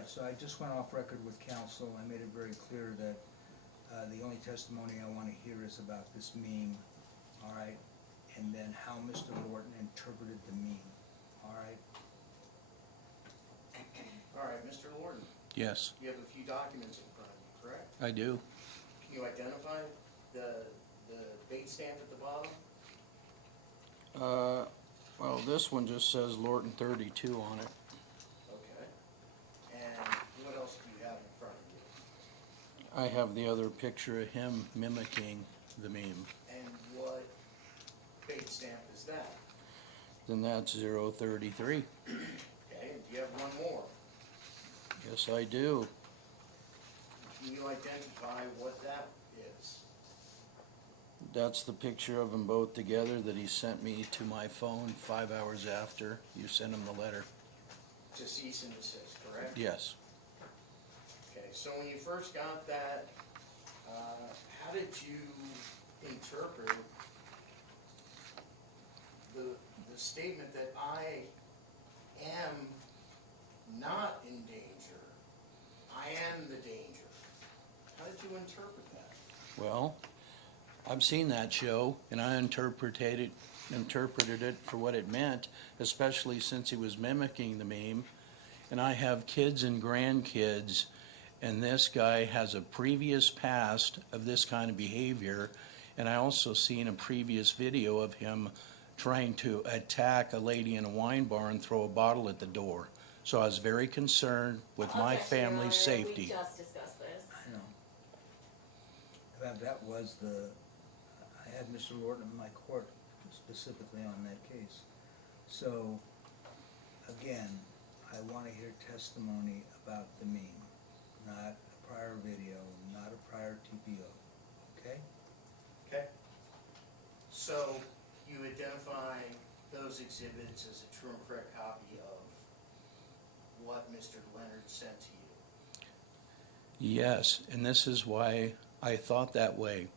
right, so I just went off record with counsel. I made it very clear that the only testimony I want to hear is about this meme, all right? And then how Mr. Lorton interpreted the meme, all right? All right, Mr. Lorton, Yes, you have a few documents in front of you, correct? I do. Can you identify the date stamp at the bottom? Well, this one just says Lorton 32 on it. Okay. And what else do you have in front of you? I have the other picture of him mimicking the meme. And what date stamp is that? Then that's 033. Okay, and do you have one more? Yes, I do. Can you identify what that is? That's the picture of them both together that he sent me to my phone 5 hours after you sent him the letter. To cease and desist, correct? Yes. Okay, so when you first got that, how did you interpret the statement that I am not in danger, I am the danger? How did you interpret that? Well, I've seen that show, and I interpreted it for what it meant, especially since he was mimicking the meme. And I have kids and grandkids, and this guy has a previous past of this kind of behavior. And I also seen a previous video of him trying to attack a lady in a wine bar and throw a bottle at the door. So I was very concerned with my Objection, Your family's Honor. safety. We just discussed this. I know. That was I had Mr. Lorton in my court specifically on that case. So, again, I want to hear testimony about the meme, not a prior video, not a prior TPO, okay? Okay. So you identify those exhibits as a true and correct copy of what Mr. Leonard sent to you? Yes, and this is why I thought that way.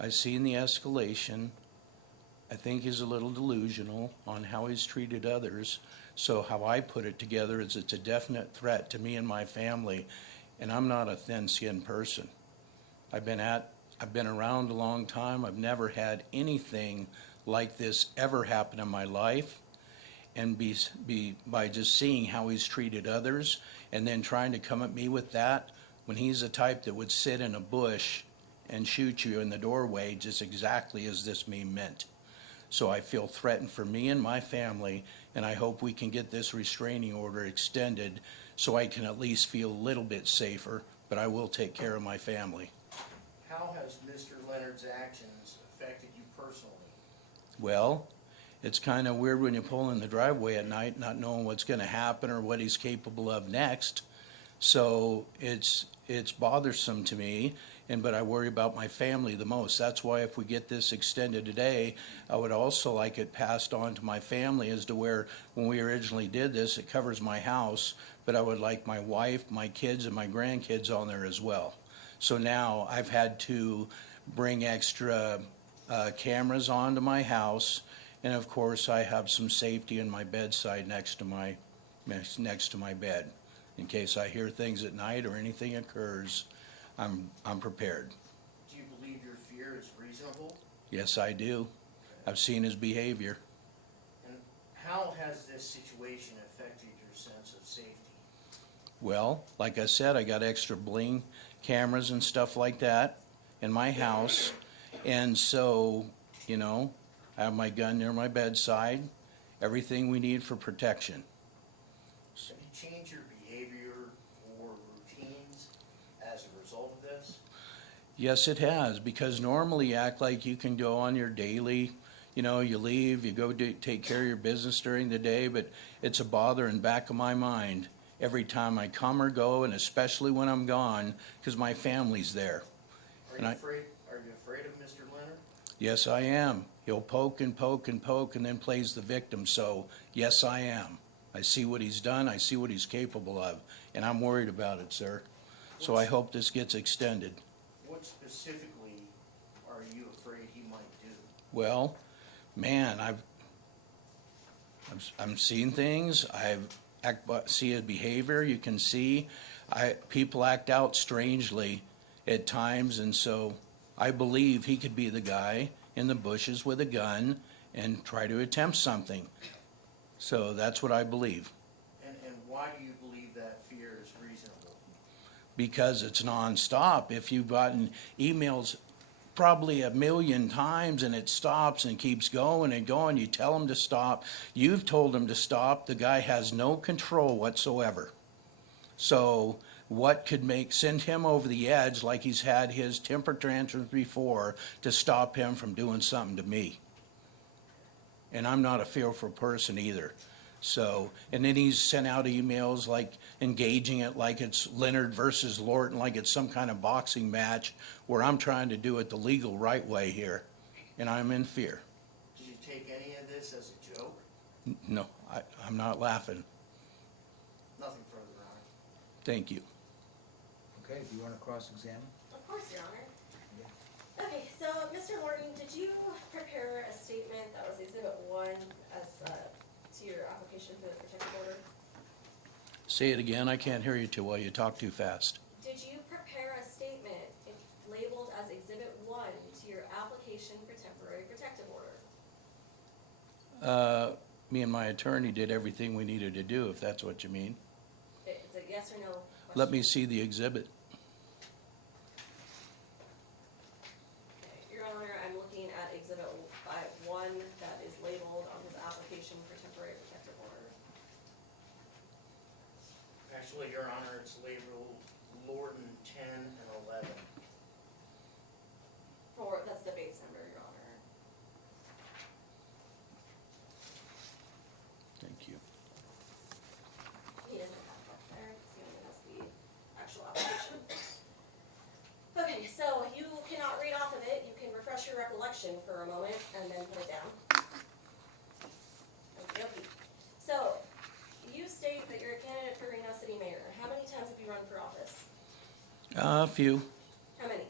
I seen the escalation. I think he's a little delusional on how he's treated others. So how I put it together is it's a definite threat to me and my family, and I'm not a thin-skinned person. I've been around a long time. I've never had anything like this ever happen in my life. And by just seeing how he's treated others and then trying to come at me with that, when he's the type that would sit in a bush and shoot you in the doorway just exactly as this meme meant. So I feel threatened for me and my family, and I hope we can get this restraining order extended so I can at least feel a little bit safer, but I will take care of my family. How has Mr. Leonard's actions affected you personally? Well, it's kind of weird when you pull in the driveway at night not knowing what's going to happen or what he's capable of next. So it's bothersome to me, but I worry about my family the most. That's why if we get this extended today, I would also like it passed on to my family as to where when we originally did this, it covers my house, but I would like my wife, my kids, and my grandkids on there as well. So now I've had to bring extra cameras onto my house, and of course I have some safety in my bedside next to my bed. In case I hear things at night or anything occurs, I'm prepared. Do you believe your fear is reasonable? Yes, I do. I've seen his behavior. And how has this situation affected your sense of safety? Well, like I said, I got extra bling cameras and stuff like that in my house. And so, I have my gun near my bedside, everything we need for protection. Have you changed your behavior or routines as a result of this? Yes, it has, because normally you act like you can go on your daily, you leave, you go take care of your business during the day, but it's a bother in the back of my mind every time I come or go, and especially when I'm gone, because my family's there. Are you afraid of Mr. Leonard? Yes, I am. He'll poke and poke and poke and then plays the victim, so yes, I am. I see what he's done, I see what he's capable of, and I'm worried about it, sir. So I hope this gets extended. What specifically are you afraid he might do? Well, man, I'm seeing things. see his behavior, you can see, people act out strangely at times, and so I believe he could be the guy in the bushes with a gun and try to attempt something. So that's what I believe, And why do you believe that fear is reasonable? because it's nonstop. If you've gotten emails probably 1,000,000 times and it stops and keeps going and going, you tell him to stop, you've told him to stop, the guy has no control whatsoever. So what could send him over the edge, like he's had his temper tantrums before, to stop him from doing something to me? And I'm not a fearful person either. So, and then he's sent out emails like engaging it like it's Leonard versus Lorton, like it's some kind of boxing match, where I'm trying to do it the legal right way here, and I'm in fear. Did you take any of this as a joke? No, I'm not laughing. Nothing further, Your Honor. Thank you. Okay, do you want to cross-examine? Of course, Your Honor. Yeah. Okay, so Mr. Lorton, did you prepare a statement that was Exhibit 1 as, to your application for the protective order? Say it again, I can't hear you too well, you talk too fast. Did you prepare a statement labeled as Exhibit 1 to your application for temporary protective order? Me and my attorney did everything we needed to do, if that's what you mean. It's a yes or no question. Let me see the exhibit. Okay, Your Honor, I'm looking at Exhibit 1 that is labeled on his application for temporary protective order. Actually, Your Honor, it's labeled Lorton 10 and 11. That's the base number, Your Honor. Thank you. He doesn't have that there, it's the only that's the actual application. Okay, so you cannot read off of it, you can refresh your recollection for a moment and then put it down. Okey-dokey. So, you state that you're a candidate for Reno City Mayor. How many times have you run for office? A few. How many?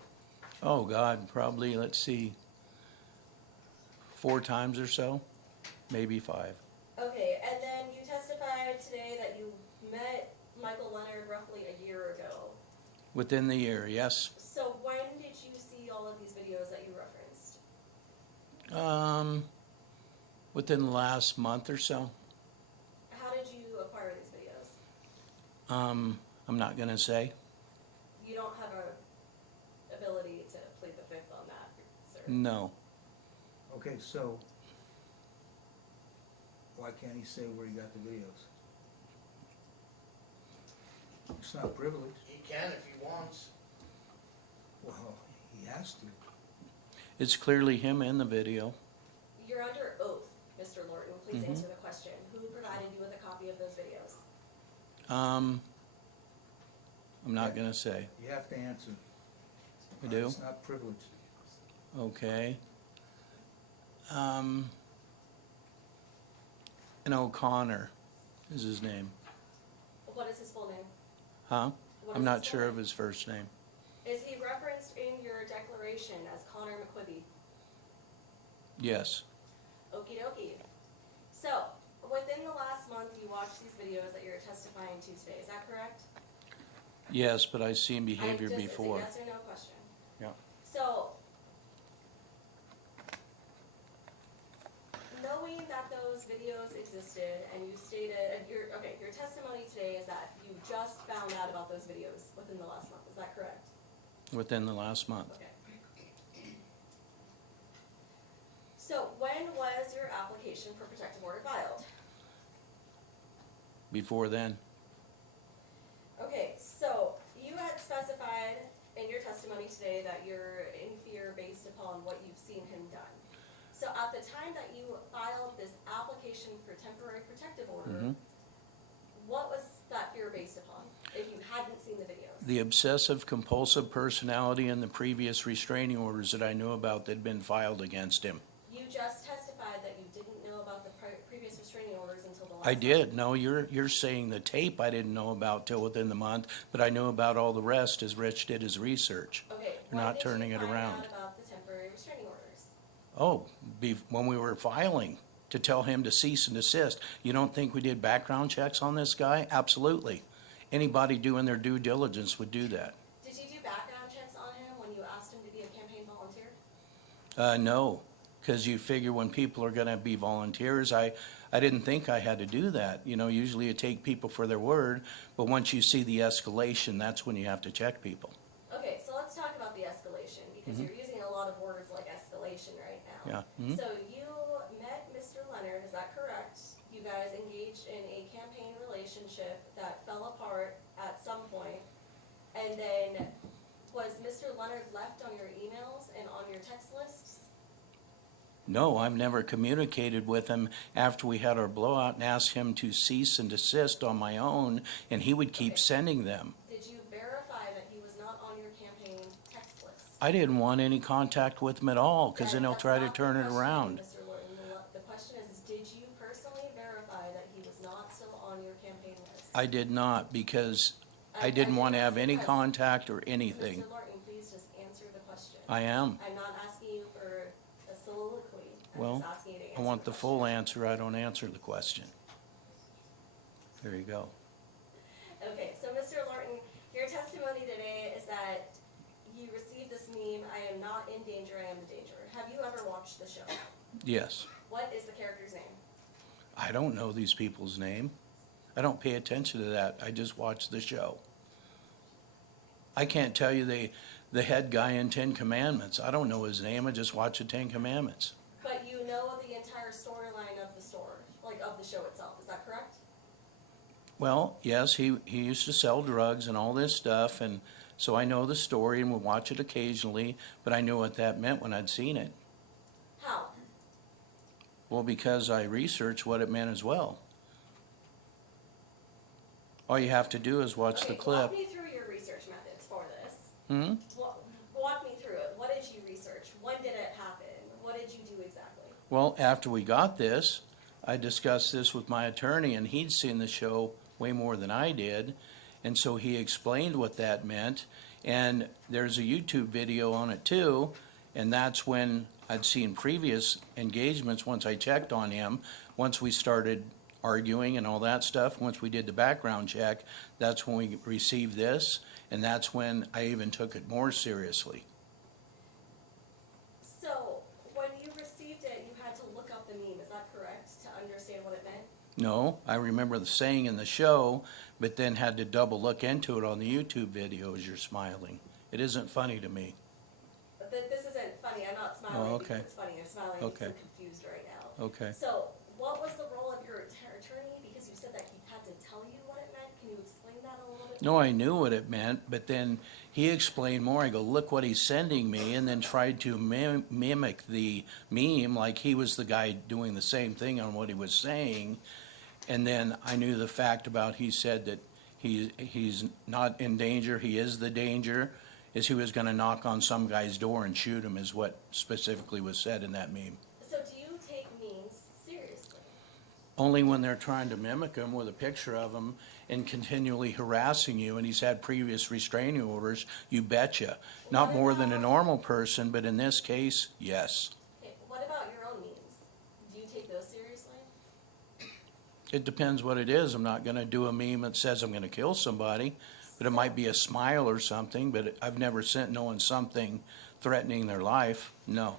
Oh, God, probably, let's see, 4 times or so, maybe 5. Okay, and then you testified today that you met Michael Leonard roughly a year ago. Within the year, yes. So when did you see all of these videos that you referenced? Within the last month or so. How did you acquire these videos? I'm not gonna say. You don't have a ability to plead the fifth on that, sir. No. Okay, so why can't he say where he got the videos? It's not privileged. He can if he wants. Well, he has to. It's clearly him in the video. You're under oath, Mr. Lorton. Please Mhm. answer the question. Who provided you with a copy of those videos? I'm not gonna say. You have to answer. You do? It's not privileged. Okay. And O'Connor is his name. What is his full name? Huh? What I'm is not his sure full of name? his first name. Is he referenced in your declaration as Connor McQuibby? Yes. Okie dokie. So, within the last month, you watched these videos that you're testifying to today. Is that correct? Yes, but I've seen behavior before. It's a yes or no question. Yeah. So, knowing that those videos existed and you stated, your testimony today is that you just found out about those videos within the last month. Is that correct? Within the last month. Okay. So, when was your application for protective order filed? Before then. Okay, so you had specified in your testimony today that you're in fear based upon what you've seen him done. So at the time that you filed this application for temporary protective order, Mhm. what was that fear based upon, if you hadn't seen the videos? The obsessive compulsive personality and the previous restraining orders that I knew about that had been filed against him. You just testified that you didn't know about the previous restraining orders until the last I month. did. No, you're saying the tape I didn't know about till within the month, but I knew about all the rest as Rich did his research. Okay, You're not turning it when did you around. find out about the temporary restraining orders? Oh, when we were filing. to tell him to cease and desist. You don't think we did background checks on this guy? Absolutely. Anybody doing their due diligence would do that. Did you do background checks on him when you asked him to be a campaign volunteer? No, because you figure when people are gonna be volunteers, I didn't think I had to do that. You know, usually you take people for their word, but once you see the escalation, that's when you have to check people. Okay, so let's talk about the escalation, because you're using a lot of words like escalation right now. Yeah. Mhm. So you met Mr. Leonard, is that correct? You guys engaged in a campaign relationship that fell apart at some point, and then was Mr. Leonard left on your emails and on your text lists? No, I've never communicated with him after we had our blowout and asked him to cease and desist on my own, and he would keep Okay. sending them. Did you verify that he was not on your campaign text list? I didn't want any contact with him at all, because then he'll That's try to not the turn it question, around. Mr. Lorton. The question is, did you personally verify that he was not still on your campaign list? I did not, because I didn't want to have any contact or anything. Mr. Lorton, please just answer the question. I am. I'm not asking you for a soliloquy. I'm Well, just asking you to I answer want the question. full answer. I don't answer the question. There you go. Okay, so Mr. Lorton, your testimony today is that you received this meme, I am not in danger, I am the danger. Have you ever watched the show? Yes. What is the character's name? I don't know these people's name. I don't pay attention to that. I just watch the show. I can't tell you the head guy in 10 Commandments. I don't know his name. I just watch the 10 Commandments. But you know the entire storyline of the store, like of the show itself, is that correct? Well, yes, he used to sell drugs and all this stuff, and so I know the story and would watch it occasionally, but I knew what that meant when I'd seen it. How? Well, because I researched what it meant as well. All you have to do is watch the Okay, clip. walk me through your research methods for this. Hmm? Walk me through it. What did you research? When did it happen? What did you do exactly? Well, after we got this, I discussed this with my attorney, and he'd seen the show way more than I did, and so he explained what that meant, and there's a YouTube video on it too, and that's when I'd seen previous engagements once I checked on him. Once we started arguing and all that stuff, once we did the background check, that's when we received this, and that's when I even took it more seriously. So, when you received it, you had to look up the meme, is that correct, to understand what it meant? No, I remember the saying in the show, but then had to double look into it on the YouTube video as you're smiling. It isn't funny to me. But this isn't funny, I'm not smiling Oh, because okay. it's funny, I'm smiling because I'm confused right now. Okay. So, what was the role of your attorney? Because you said that he had to tell you what it meant. Can you explain that a little bit? No, I knew what it meant, but then he explained more. I go, look what he's sending me, and then tried to mimic the meme like he was the guy doing the same thing on what he was saying. And then I knew the fact about he said that he's not in danger, he is the danger, is he was gonna knock on some guy's door and shoot him, is what specifically was said in that meme. So, do you take memes seriously? Only when they're trying to mimic him with a picture of him and continually harassing you, and he's had previous restraining orders, you betcha. Not more than a normal person, but in this case, yes. Okay, what about your own memes? Do you take those seriously? It depends what it is. I'm not gonna do a meme that says I'm gonna kill somebody, but it might be a smile or something, but I've never sent no one something threatening their life. No.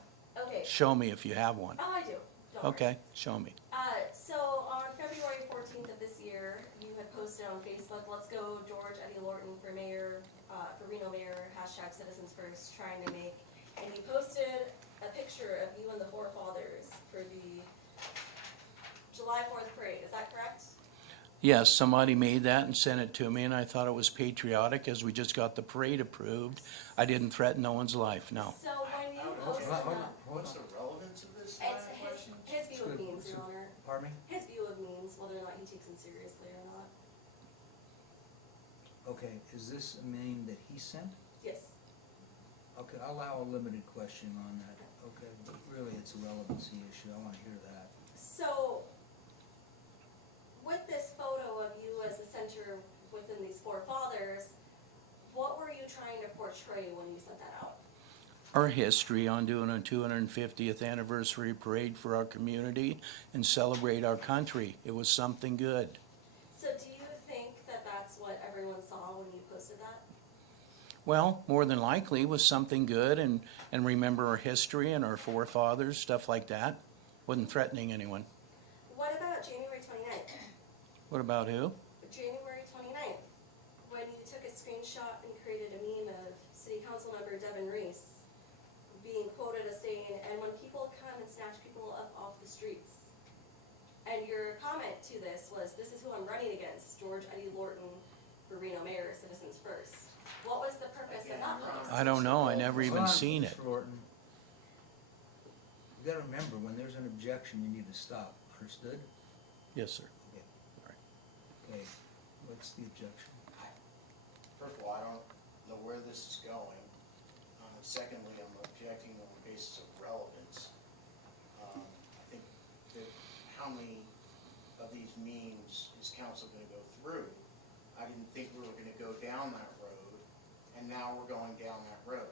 Okay. Show me if you have one. Oh, I do. Don't worry. Okay, show me. So on February 14th of this year, you had posted on Facebook, let's go George Eddie Lorton for mayor, for Reno mayor, hashtag citizens first, trying to make, and you posted a picture of you and the forefathers for the July 4th parade, is that correct? Yes, somebody made that and sent it to me, and I thought it was patriotic as we just got the parade approved. I didn't threaten no one's life, no. So when you Hold posted on, hold that, on. What's the relevance of this line it's of questioning? his view of memes, Your Honor, Pardon me? his view of memes, whether or not he takes them seriously or not. Okay, is this a meme that he sent? Yes. Okay, I'll allow a limited question on that. Okay, but really it's a relevancy issue. I wanna hear that. So, with this photo of you as the center within these four fathers, what were you trying to portray when you sent that out? our history on doing a 250th anniversary parade for our community and celebrate our country. It was something good. So do you think that that's what everyone saw when you posted that? Well, more than likely it was something good and remember our history and our forefathers, stuff like that. Wasn't threatening anyone. What about January 29th? What about who? January 29th, when you took a screenshot and created a meme of City Council member Devin Reese being quoted as saying, and when people come and snatch people up off the streets. And your comment to this was, this is who I'm running against, George Eddie Lorton, Reno Mayor, Citizens First. What was the purpose of that post? I don't know. I never even Hold on, seen it. Mr. Lorton. You gotta remember, when there's an objection, you need to stop, understood? Yes, sir. Okay, what's the objection? First of all, I don't know where this is going. Secondly, I'm objecting on the basis of relevance. I think that how many of these memes is council gonna go through? I didn't think we were gonna go down that road, and now we're going down that road.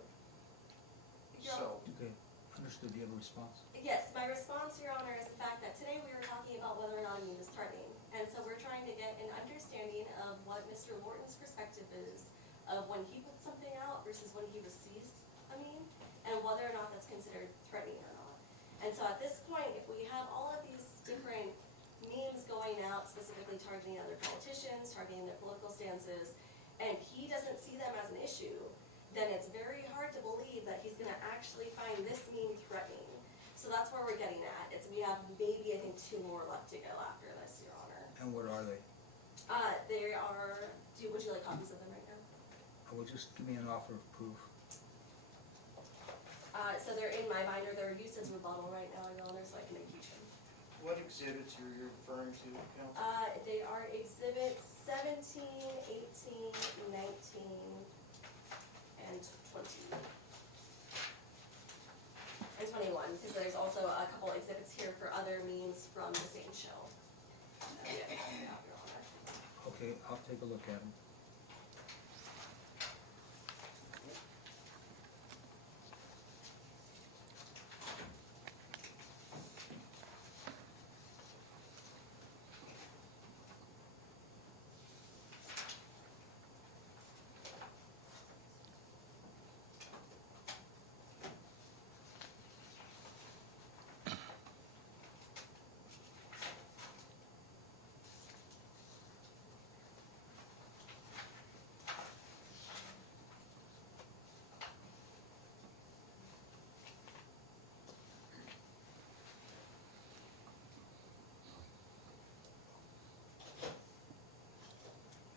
So, Okay, understood, do you have a response? Yes, my response, Your Honor, is the fact that today we were talking about whether or not a meme is threatening. And so we're trying to get an understanding of what Mr. Lorton's perspective is of when he puts something out versus when he receives a meme, and whether or not that's considered threatening or not. And so at this point, if we have all of these different memes going out specifically targeting other politicians, targeting their political stances, and he doesn't see them as an issue, then it's very hard to believe that he's gonna actually find this meme threatening. So that's where we're getting at. We have maybe, I think, 2 more left to go after this, Your Honor. And what are they? They are, would you like copies of them right now? Well, just give me an offer of proof. So they're in my binder, they're used as rebuttal right now, Your Honor, so I can impeach them. what exhibits are you referring to, council? They are exhibits 17, 18, 19, and 20. And 21, because there's also a couple exhibits here for other memes from the same show. Yeah, Your Honor. Okay, I'll take a look at them.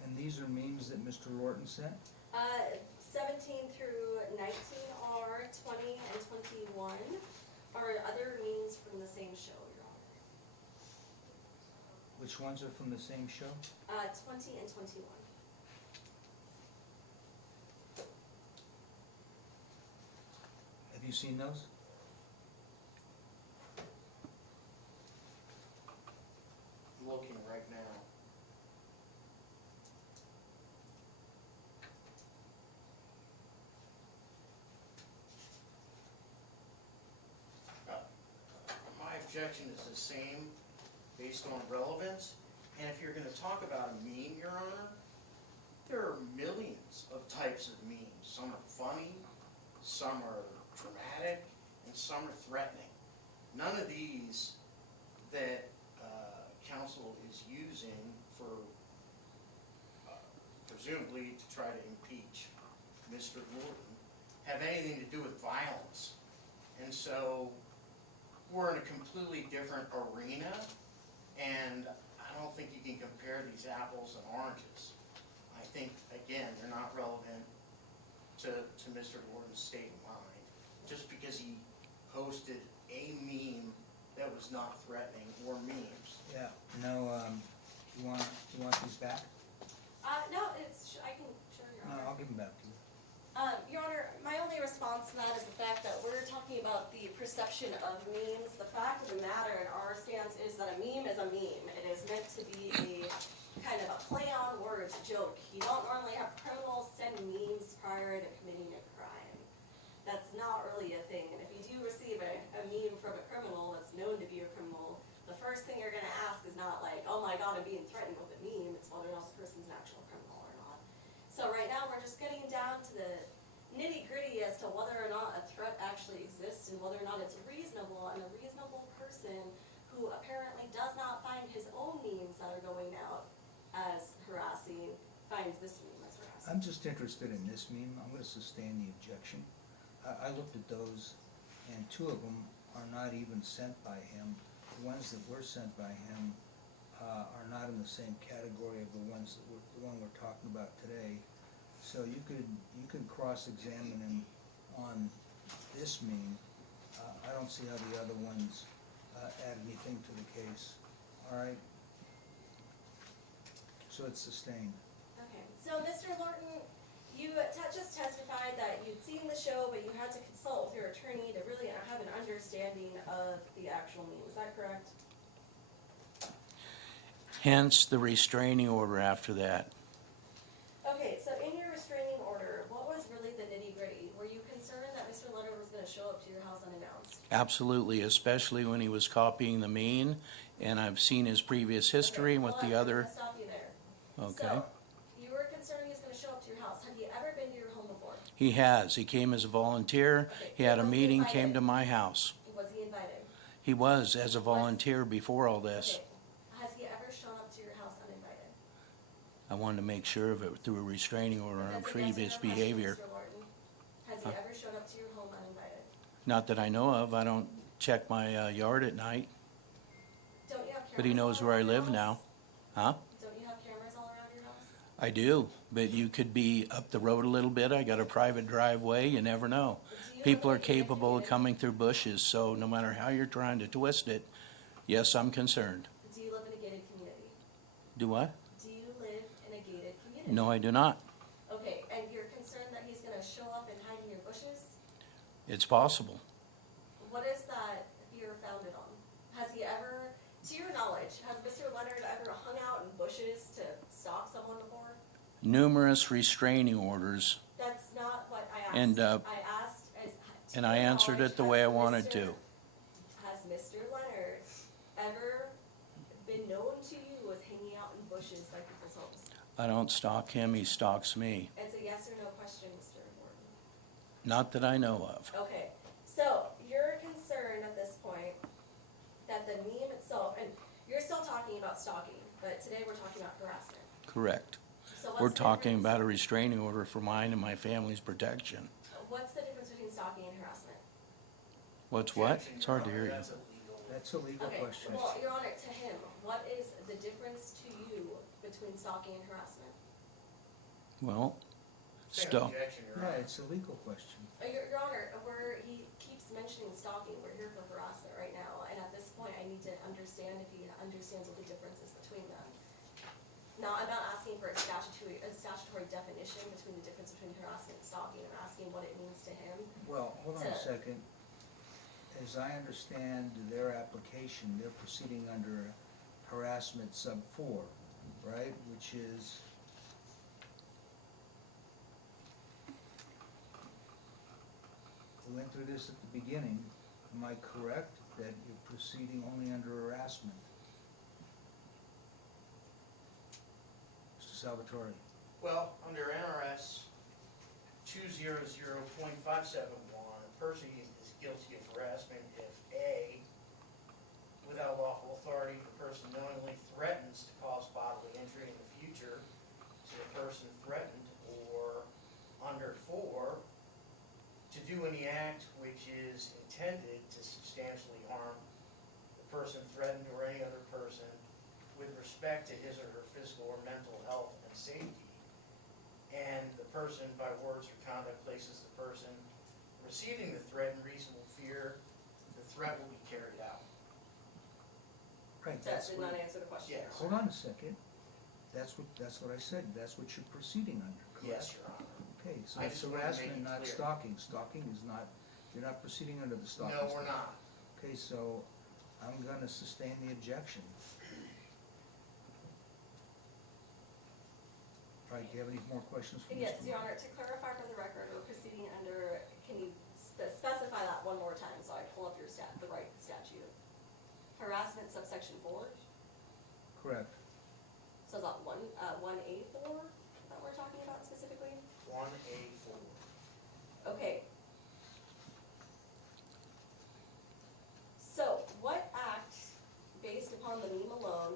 And these are memes that Mr. Lorton sent? 17 through 19 are 20 and 21 are other memes from the same show, Your Honor. Which ones are from the same show? 20 and 21. Have you seen those? I'm looking right now. My objection is the same based on relevance, and if you're gonna talk about a meme, Your Honor, there are millions of types of memes. Some are funny, some are dramatic, and some are threatening. None of these that council is using for presumably to try to impeach Mr. Lorton have anything to do with violence. And so we're in a completely different arena, and I don't think you can compare these apples and oranges. I think, again, they're not relevant to Mr. Lorton's state of mind, just because he posted a meme that was not threatening or memes. Yeah, no, you want these back? No, I can, sure, Your No, Honor. I'll give them back to you. Your Honor, my only response to that is the fact that we're talking about the perception of memes. The fact of the matter in our stance is that a meme is a meme. It is meant to be a kind of a play on words joke. You don't normally have criminals send memes prior to committing a crime. that's not really a thing. And if you do receive a meme from a criminal that's known to be a criminal, the first thing you're gonna ask is not like, oh my God, I'm being threatened with a meme. It's whether or not the person's an actual criminal or not. So right now, we're just getting down to the nitty gritty as to whether or not a threat actually exists and whether or not it's reasonable, and a reasonable person who apparently does not find his own memes that are going out as harassing finds this meme as harassing. I'm just interested in this meme. I'm gonna sustain the objection. I looked at those, and two of them are not even sent by him. The ones that were sent by him are not in the same category of the one we're talking about today. So you could cross-examine him on this meme. I don't see how the other ones add anything to the case. All right? So it's sustained. Okay, so Mr. Lorton, you just testified that you'd seen the show, but you had to consult with your attorney to really have an understanding of the actual meme. Is that correct? Hence the restraining order after that. Okay, so in your restraining order, what was really the nitty gritty? Were you concerned that Mr. Leonard was gonna show up to your house unannounced? Absolutely, especially when he was copying the meme, and I've seen his previous history with the I'm other. gonna stop you there. Okay. So, you were concerned he was gonna show up to your house. Have you ever been to your home before? He has. He came as a volunteer. Okay. He had a Was he meeting, came invited? to my house. Was he invited? He was as a volunteer before all this. Okay. Has he ever shown up to your house uninvited? I wanted to make sure of it through a restraining order on That's a yes or previous no question, behavior. Mr. Lorton. Has he ever shown up to your home uninvited? Not that I know of. I don't check my yard at night, Don't you have cameras? but he knows all where I around your live house? now. Huh? Don't you have cameras all around your house? I do, but you could be up the road a little bit. I got a private driveway. You never know. Do you People live are in a gated capable of community? coming through bushes, so no matter how you're trying to twist it, yes, I'm concerned. Do you live in a gated community? Do what? Do you live in a gated community? No, I do not. Okay, and you're concerned that he's gonna show up and hide in your bushes? It's possible. What is that fear founded on? Has he ever, to your knowledge, has Mr. Leonard ever hung out in bushes to stalk someone before? Numerous restraining orders, That's not what I asked. And, I asked as. to and I your answered knowledge, it the has way I wanted Mr. to. Has Mr. Leonard ever been known to you as hanging out in bushes by people's homes? I don't stalk him, he stalks me. It's a yes or no question, Mr. Morton. Not that I know of. Okay, so you're concerned at this point that the meme itself, and you're still talking about stalking, but today we're talking about harassment. Correct. So what's We're the talking difference- about a restraining order for mine and my family's protection. What's the difference between stalking and harassment? What's what? Objection, It's hard to Your hear you. Honor, that's illegal. That's a legal Okay, question. well, Your Honor, to him, what is the difference to you between stalking and harassment? Well, Take stalk. objection, Your Yeah, Honor. it's a legal question. Your Honor, he keeps mentioning stalking, we're here for harassment right now, and at this point, I need to understand if he understands what the difference is between them. Now, I'm not asking for a statutory definition between the difference between harassment and stalking, I'm asking what it means to him. Well, hold on a To- second. As I understand their application, they're proceeding under harassment sub 4, right? Which is, we went through this at the beginning. Am I correct that you're proceeding only under harassment? Mr. Salvatore? Well, under NRS 200.571, a person is guilty of harassment if A, without lawful authority, the person knowingly threatens to cause bodily injury in the future to the person threatened, or under 4, to do any act which is intended to substantially harm the person threatened or any other person with respect to his or her physical or mental health and safety, and the person by words or conduct places the person receiving the threat in reasonable fear, the threat will be carried out. Right, That that's did what, not answer the question. Yes. hold on a second. That's what I said. That's what you're proceeding under, correct? Yes, Your Honor. Okay, so I it's just wanted to make harassment, it not clear. stalking. Stalking is not, you're not proceeding under the stalking. No, we're statute. not. Okay, so I'm gonna sustain the objection. All right, do you have any more questions for Mr. Yes, Your Moore? Honor, to clarify for the record, we're proceeding under, can you specify that one more time, so I pull up your the right statute. Harassment subsection 4, Correct. so is that 1A4 that we're talking about specifically? 1A4. Okay. So, what act, based upon the meme alone,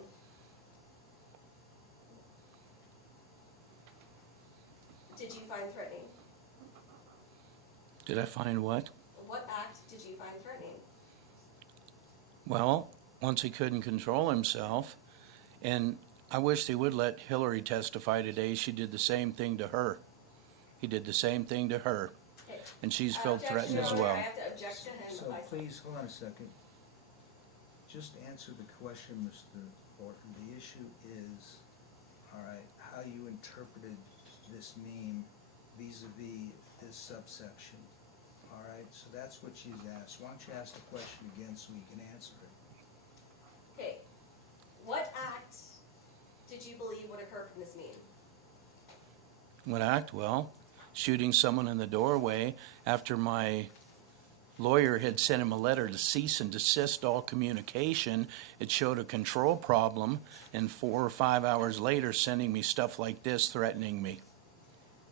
did you find threatening? Did I find what? What act did you find threatening? Well, once he couldn't control himself, and I wish they would let Hillary testify today. She did the same thing to her. He did the same thing to her, Okay. and she's felt Objection, threatened as Your Honor. well. I have to object to him. So please, hold on a second. Just answer the question, Mr. Lorton. The issue is, all right, how you interpreted this meme vis-a-vis this subsection. All right, so that's what she's asked. Why don't you ask the question again so we can answer it? Okay. What act did you believe would occur from this meme? What act? Well, shooting someone in the doorway after my lawyer had sent him a letter to cease and desist all communication. It showed a control problem, and 4 or 5 hours later sending me stuff like this, threatening me.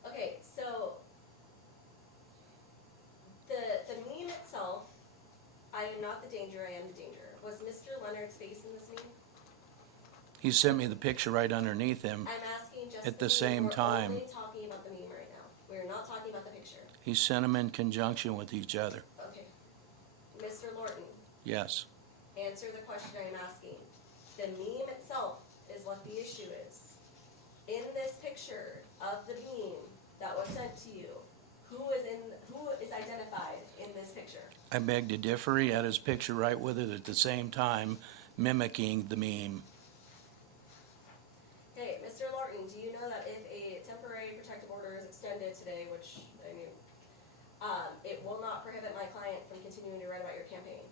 Okay, so the meme itself, I am not the danger, I am the danger. Was Mr. Leonard's face in this meme? He sent me the picture right underneath him. I'm asking just At the meme. same time. We're only talking about the meme right now. We're not talking about the picture. He sent them in conjunction with each other. Okay. Mr. Lorton, Yes. answer the question I'm asking. The meme itself is what the issue is. In this picture of the meme that was sent to you, who is identified in this picture? I beg to differ. He had his picture right with it at the same time, mimicking the meme. Okay, Mr. Lorton, do you know that if a temporary protective order is extended today, which I knew, it will not prohibit my client from continuing to write about your campaign?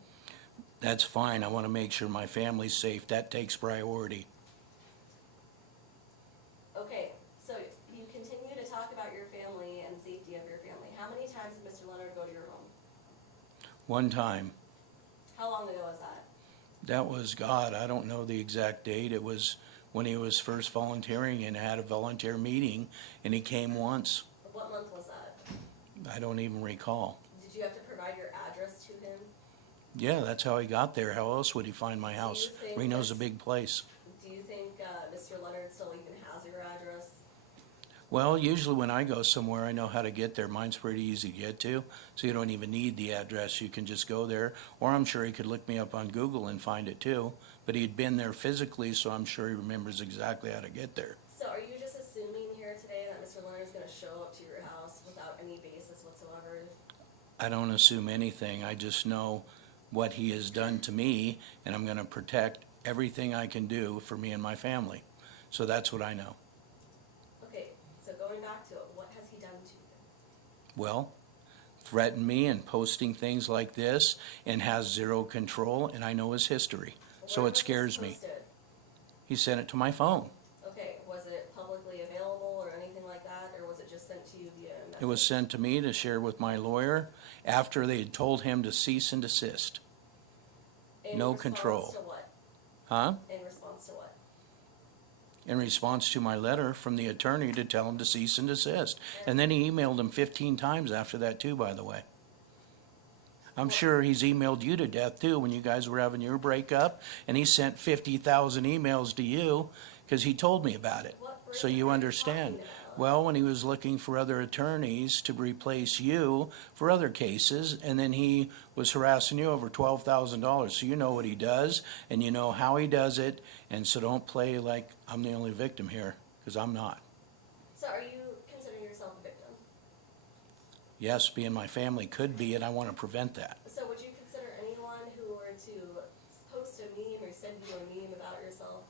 That's fine. I want to make sure my family's safe. That takes priority. Okay, so you continue to talk about your family and safety of your family. How many times did Mr. Leonard go to your home? One time. How long ago was that? That was, God, I don't know the exact date. It was when he was first volunteering and had a volunteer meeting, and he came once. What month was that? I don't even recall. Did you have to provide your address to him? Yeah, that's how he got there. How else would he find my house? think Reno's a this- big place. Do you think Mr. Leonard still even has your address? Well, usually when I go somewhere, I know how to get there. Mine's pretty easy to get to, so you don't even need the address. You can just go there, or I'm sure he could look me up on Google and find it too. But he'd been there physically, so I'm sure he remembers exactly how to get there. So are you just assuming here today that Mr. Leonard is going to show up to your house without any basis whatsoever? I don't assume anything. I just know what he has done to me, and I'm going to protect everything I can do for me and my family. So that's what I know. Okay, so going back to it, what has he done to you? Well, threatened me and posting things like this, and has zero control, and I know his history. So Where it was this scares me. posted? He sent it to my phone. Okay, was it publicly available or anything like that, or was it just sent to you via message? It was sent to me to share with my lawyer after they had told him to cease and desist. In no response control. to what? Huh? In response to what? In response to my letter from the attorney to tell him to cease and desist. And then he emailed him 15 times after that too, by the way. I'm sure he's emailed you to death too when you guys were having your breakup, and he sent 50,000 emails to you because he told me about it. What So breakup you are you understand. talking about? Well, when he was looking for other attorneys to replace you for other cases, and then he was harassing you over $12,000. So you know what he does, and you know how he does it, and so don't play like I'm the only victim here, because I'm not. So are you considering yourself a victim? Yes, being my family could be, and I want to prevent that. So would you consider anyone who were to post a meme or send you a meme about yourself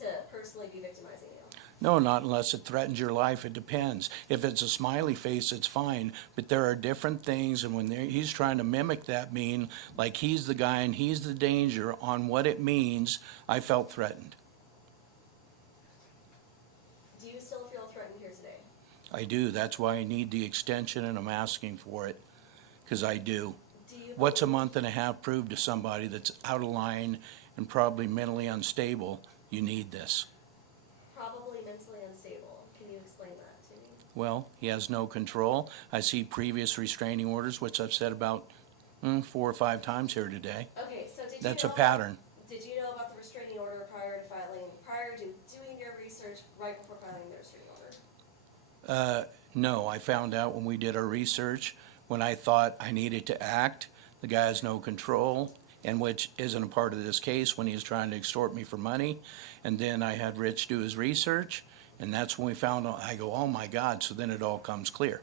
to personally be victimizing you? No, not unless it threatens your life. It depends. If it's a smiley face, it's fine. But there are different things, and when he's trying to mimic that mean, like he's the guy and he's the danger on what it means, I felt threatened. Do you still feel threatened here today? I do. That's why I need the extension, and I'm asking for it. because I do. Do you? What's a month and a half prove to somebody that's out of line and probably mentally unstable? You need this. Probably mentally unstable. Can you explain that to me? Well, he has no control. I see previous restraining orders, which I've said about 4 or 5 times here today. Okay, so did you That's a know pattern. Did you know about the restraining order prior to doing your research right before filing the restraining order? No, I found out when we did our research, when I thought I needed to act, the guy has no control, and which isn't a part of this case when he was trying to extort me for money. And then I had Rich do his research, and that's when we found out, I go, oh my God, so then it all comes clear.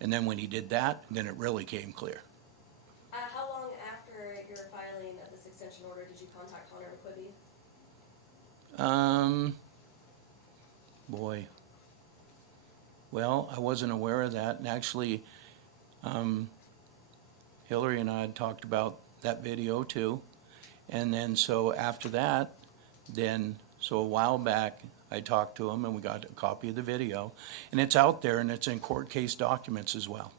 And then when he did that, then it really came clear. How long after your filing of this extension order did you contact Connor McQuibby? Boy. Well, I wasn't aware of that, and actually, Hillary and I had talked about that video too. And then, so after that, so a while back, I talked to him and we got a copy of the video. And it's out there and it's in court case documents as well.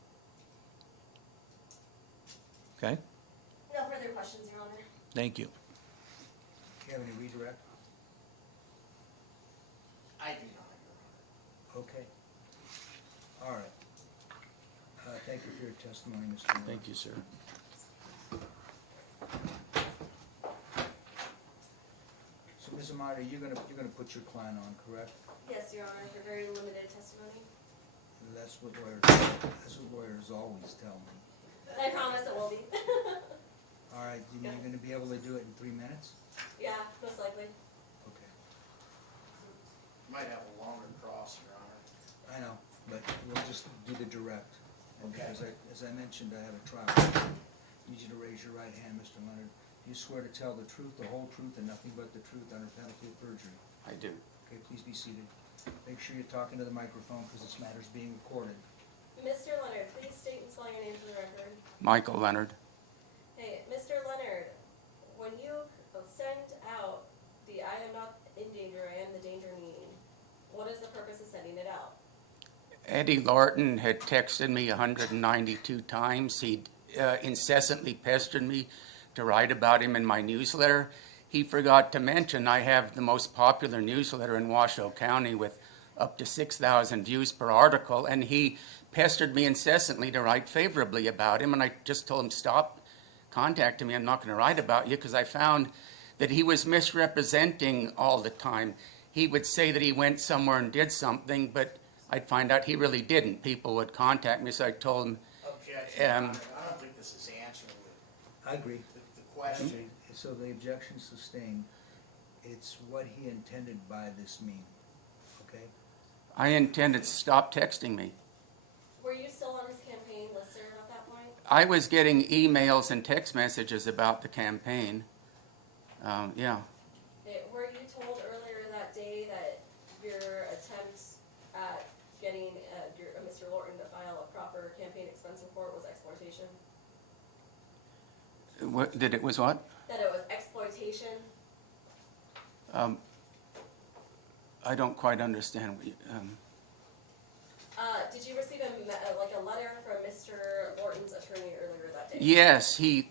Okay? No further questions, Your Honor. Thank you. Do you have any redirect? I do not, Your Honor. Okay. All right. Thank you for your testimony, Mr. Moore. Thank you, sir. So, Ms. Amata, you're gonna put your client on, correct? Yes, Your Honor, for very limited testimony. That's what lawyers always tell me. I promise it will be. All right, you're gonna be able to do it in 3 minutes? Yeah, most likely. Okay. Might have a longer cross, Your Honor. I know, but we'll just do the direct. And Okay. as I mentioned, I have a trial. I need you to raise your right hand, Mr. Leonard. Do you swear to tell the truth, the whole truth, and nothing but the truth under penalty of perjury? I do. Okay, please be seated. Make sure you're talking to the microphone because this matter's being recorded. Mr. Leonard, please state and spell your name for the record. Michael Leonard. Hey, Mr. Leonard, when you send out the I am not in danger, I am the danger meme, what is the purpose of sending it out? Eddie Lorton had texted me 192 times. He incessantly pestered me to write about him in my newsletter. He forgot to mention I have the most popular newsletter in Washoe County with up to 6,000 views per article, and he pestered me incessantly to write favorably about him, and I just told him, stop contacting me, I'm not going to write about you, because I found that he was misrepresenting all the time. He would say that he went somewhere and did something, but I'd find out he really didn't. People would contact me, so I told him, Objection, Your Honor. I don't think this is answering I agree. the question. Okay, so the objection sustained. It's what he intended by this meme, okay? I intended to stop texting me. Were you still on his campaign listserv at that point? I was getting emails and text messages about the campaign. Yeah. Were you told earlier that day that your attempt at getting Mr. Lorton to file a proper campaign expense report was exploitation? That it was what? That it was exploitation? I don't quite understand. Did you receive a letter from Mr. Lorton's attorney earlier that day? Yes, he